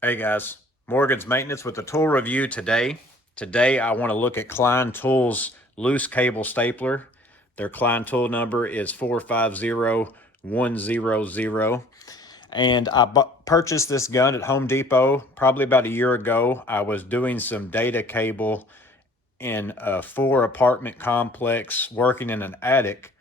Hey guys, Morgan's Maintenance with the tool review today. Today I want to look at Klein Tools loose cable stapler. Their Klein tool number is 450100. And I purchased this gun at Home Depot probably about a year ago. I was doing some data cable in a 4 apartment complex working in an attic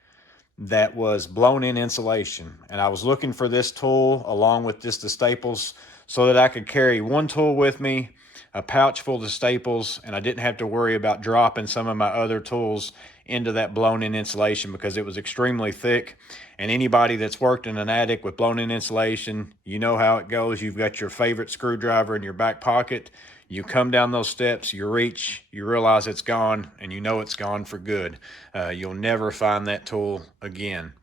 that was blown in insulation. And I was looking for this tool along with just the staples so that I could carry one tool with me, a pouch full of staples, and I didn't have to worry about dropping some of my other tools into that blown in insulation because it was extremely thick. And anybody that's worked in an attic with blown in insulation, you know how it goes. You've got your favorite screwdriver in your back pocket. You come down those steps, you reach, you realize it's gone, and you know it's gone for good. You'll never find that tool again.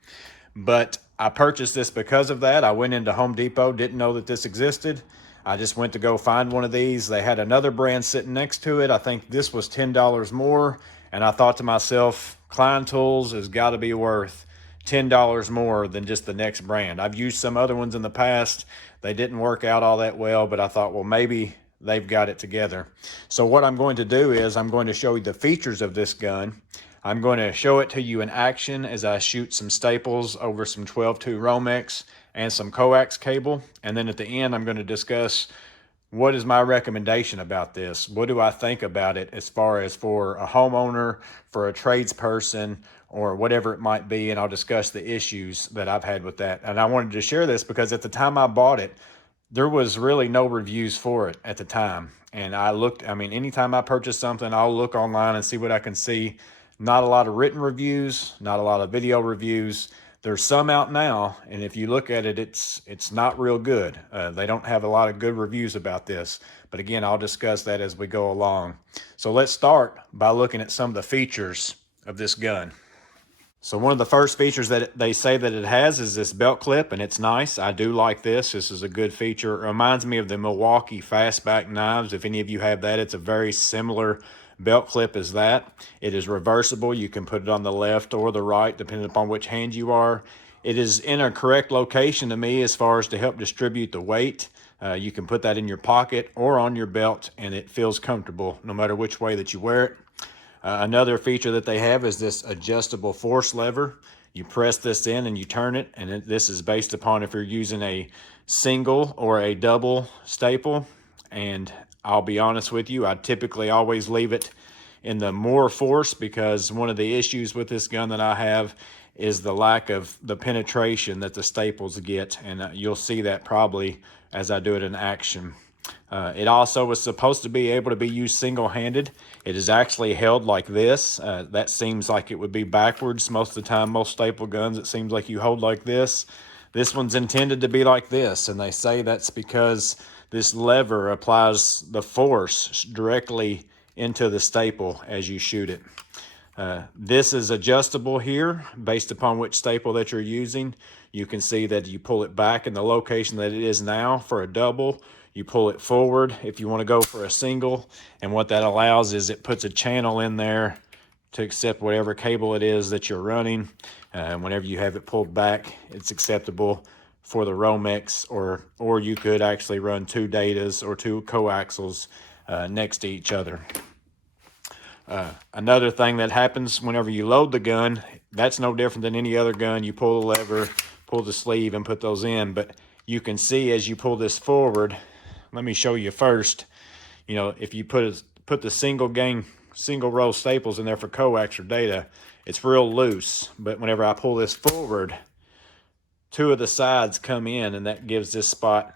But I purchased this because of that. I went into Home Depot, didn't know that this existed. I just went to go find one of these. They had another brand sitting next to it. I think this was $10 more. And I thought to myself, Klein Tools has got to be worth $10 more than just the next brand. I've used some other ones in the past. They didn't work out all that well, but I thought, well, maybe they've got it together. So what I'm going to do is I'm going to show you the features of this gun. I'm going to show it to you in action as I shoot some staples over some 12-2 Romex and some coax cable. And then at the end, I'm going to discuss what is my recommendation about this? What do I think about it as far as for a homeowner, for a tradesperson, or whatever it might be? And I'll discuss the issues that I've had with that. And I wanted to share this because at the time I bought it, there was really no reviews for it at the time. And I looked, I mean, anytime I purchase something, I'll look online and see what I can see. Not a lot of written reviews, not a lot of video reviews. There's some out now, and if you look at it, it's not real good. They don't have a lot of good reviews about this. But again, I'll discuss that as we go along. So let's start by looking at some of the features of this gun. So one of the first features that they say that it has is this belt clip, and it's nice. I do like this. This is a good feature. It reminds me of the Milwaukee fastback knives. If any of you have that, it's a very similar belt clip as that. It is reversible. You can put it on the left or the right, depending upon which hand you are. It is in a correct location to me as far as to help distribute the weight. You can put that in your pocket or on your belt, and it feels comfortable no matter which way that you wear it. Another feature that they have is this adjustable force lever. You press this in and you turn it, and this is based upon if you're using a single or a double staple. And I'll be honest with you, I typically always leave it in the more force because one of the issues with this gun that I have is the lack of the penetration that the staples get, and you'll see that probably as I do it in action. It also was supposed to be able to be used single-handed. It is actually held like this. That seems like it would be backwards most of the time. Most staple guns, it seems like you hold like this. This one's intended to be like this, and they say that's because this lever applies the force directly into the staple as you shoot it. This is adjustable here based upon which staple that you're using. You can see that you pull it back in the location that it is now for a double. You pull it forward if you want to go for a single. And what that allows is it puts a channel in there to accept whatever cable it is that you're running. Whenever you have it pulled back, it's acceptable for the Romex, or you could actually run 2 datas or 2 coaxials next to each other. Another thing that happens whenever you load the gun, that's no different than any other gun. You pull the lever, pull the sleeve, and put those in. But you can see as you pull this forward, let me show you first. You know, if you put the single row staples in there for coax or data, it's real loose. But whenever I pull this forward, 2 of the sides come in, and that gives this spot,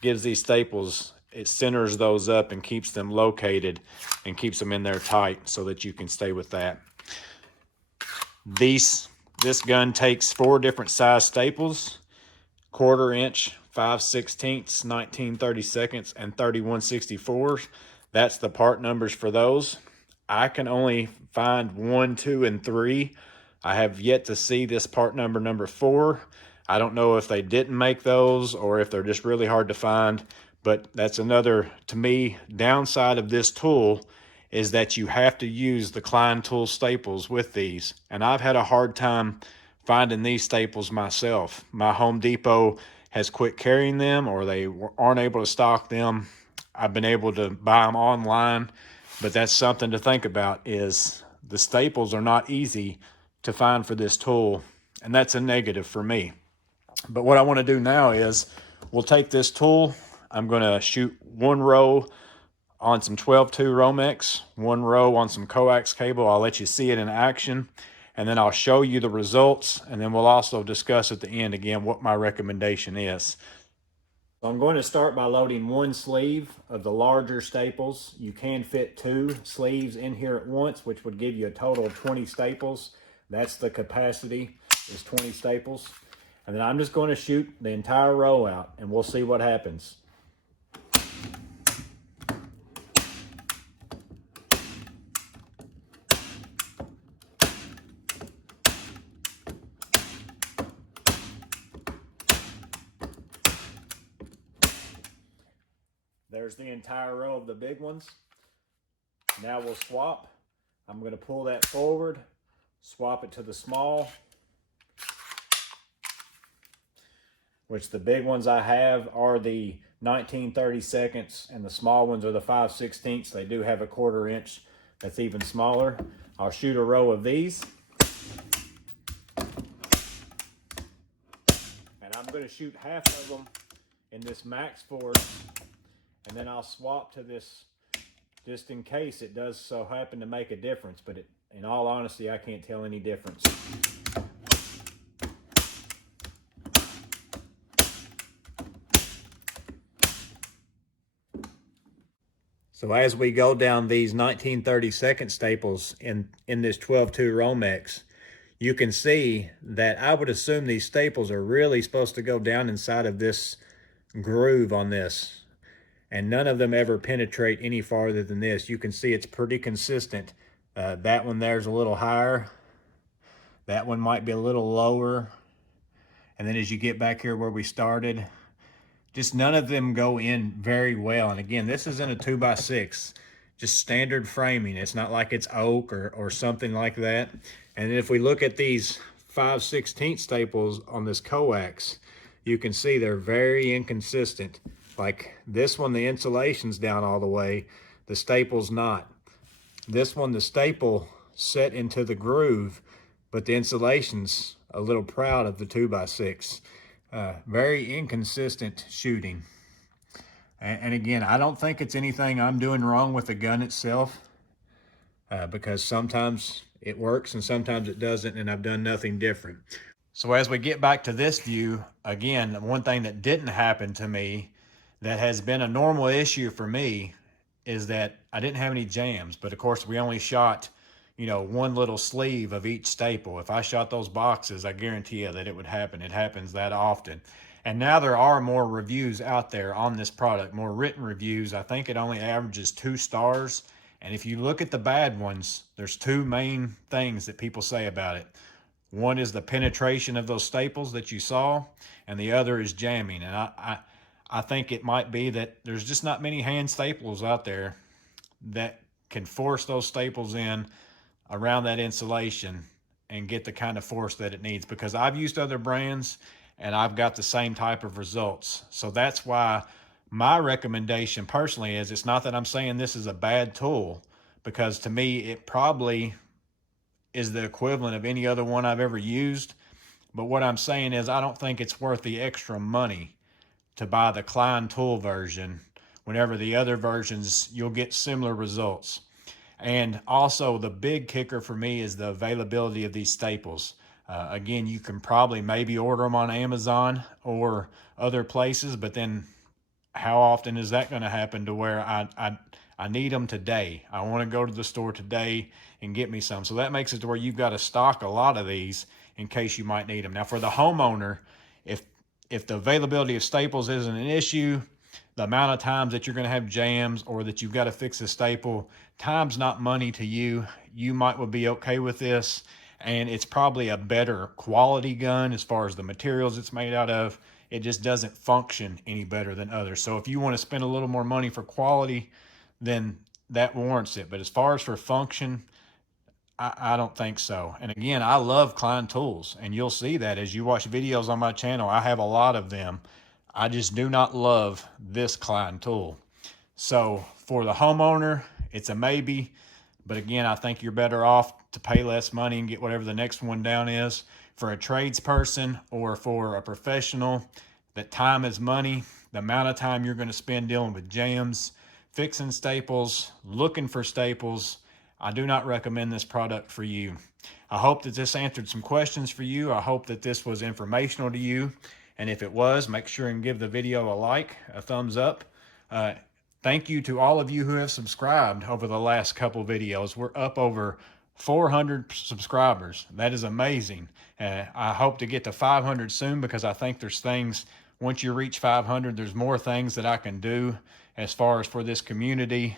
gives these staples, it centers those up and keeps them located and keeps them in there tight so that you can stay with that. This gun takes 4 different size staples: 1/4 inch, 5/16, 19/32, and 31/64. That's the part numbers for those. I can only find 1, 2, and 3. I have yet to see this part number 4. I don't know if they didn't make those or if they're just really hard to find. But that's another, to me, downside of this tool is that you have to use the Klein tool staples with these. And I've had a hard time finding these staples myself. My Home Depot has quit carrying them, or they aren't able to stock them. I've been able to buy them online, but that's something to think about, is the staples are not easy to find for this tool, and that's a negative for me. But what I want to do now is we'll take this tool. I'm going to shoot one row on some 12-2 Romex, one row on some coax cable. I'll let you see it in action, and then I'll show you the results, and then we'll also discuss at the end again what my recommendation is. So I'm going to start by loading one sleeve of the larger staples. You can fit 2 sleeves in here at once, which would give you a total of 20 staples. That's the capacity, is 20 staples. And then I'm just going to shoot the entire row out, and we'll see what happens. There's the entire row of the big ones. Now we'll swap. I'm going to pull that forward, swap it to the small, which the big ones I have are the 19/32, and the small ones are the 5/16. They do have a 1/4 inch that's even smaller. I'll shoot a row of these. And I'm going to shoot half of them in this max force, and then I'll swap to this just in case it does so happen to make a difference, but in all honesty, I can't tell any difference. So as we go down these 19/32 staples in this 12-2 Romex, you can see that I would assume these staples are really supposed to go down inside of this groove on this, and none of them ever penetrate any farther than this. You can see it's pretty consistent. That one there's a little higher. That one might be a little lower. And then as you get back here where we started, just none of them go in very well. And again, this is in a 2x6, just standard framing. It's not like it's oak or something like that. And if we look at these 5/16 staples on this coax, you can see they're very inconsistent. Like this one, the insulation's down all the way, the staple's not. This one, the staple set into the groove, but the insulation's a little proud of the 2x6. Very inconsistent shooting. And again, I don't think it's anything I'm doing wrong with the gun itself, because sometimes it works and sometimes it doesn't, and I've done nothing different. So as we get back to this view, again, one thing that didn't happen to me that has been a normal issue for me is that I didn't have any jams, but of course we only shot, one little sleeve of each staple. If I shot those boxes, I guarantee you that it would happen. It happens that often. And now there are more reviews out there on this product, more written reviews. I think it only averages 2 stars. And if you look at the bad ones, there's 2 main things that people say about it. One is the penetration of those staples that you saw, and the other is jamming. And I think it might be that there's just not many hand staples out there that can force those staples in around that insulation and get the kind of force that it needs, because I've used other brands and I've got the same type of results. So that's why my recommendation personally is, it's not that I'm saying this is a bad tool, because to me it probably is the equivalent of any other one I've ever used. But what I'm saying is, I don't think it's worth the extra money to buy the Klein tool version whenever the other versions, you'll get similar results. And also the big kicker for me is the availability of these staples. Again, you can probably maybe order them on Amazon or other places, but then how often is that going to happen to where I need them today? I want to go to the store today and get me some. So that makes it to where you've got to stock a lot of these in case you might need them. Now for the homeowner, if the availability of staples isn't an issue, the amount of times that you're going to have jams or that you've got to fix a staple, time's not money to you. You might well be okay with this, and it's probably a better quality gun as far as the materials it's made out of. It just doesn't function any better than others. So if you want to spend a little more money for quality, then that warrants it. But as far as for function, I don't think so. And again, I love Klein tools, and you'll see that as you watch videos on my channel. I have a lot of them. I just do not love this Klein tool. So for the homeowner, it's a maybe. But again, I think you're better off to pay less money and get whatever the next one down is. For a tradesperson or for a professional, that time is money. The amount of time you're going to spend dealing with jams, fixing staples, looking for staples, I do not recommend this product for you. I hope that this answered some questions for you. I hope that this was informational to you. And if it was, make sure and give the video a like, a thumbs up. Thank you to all of you who have subscribed over the last couple videos. We're up over 400 subscribers. That is amazing. I hope to get to 500 soon, because I think there's things, once you reach 500, there's more things that I can do as far as for this community.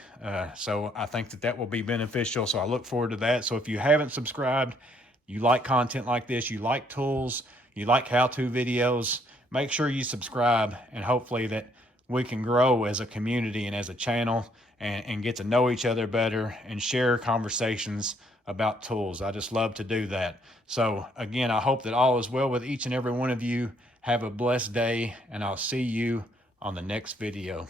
So I think that will be beneficial. So I look forward to that. So if you haven't subscribed, you like content like this, you like tools, you like how-to videos, make sure you subscribe, and hopefully that we can grow as a community and as a channel, and get to know each other better and share conversations about tools. I just love to do that. So again, I hope that all is well with each and every one of you. Have a blessed day, and I'll see you on the next video.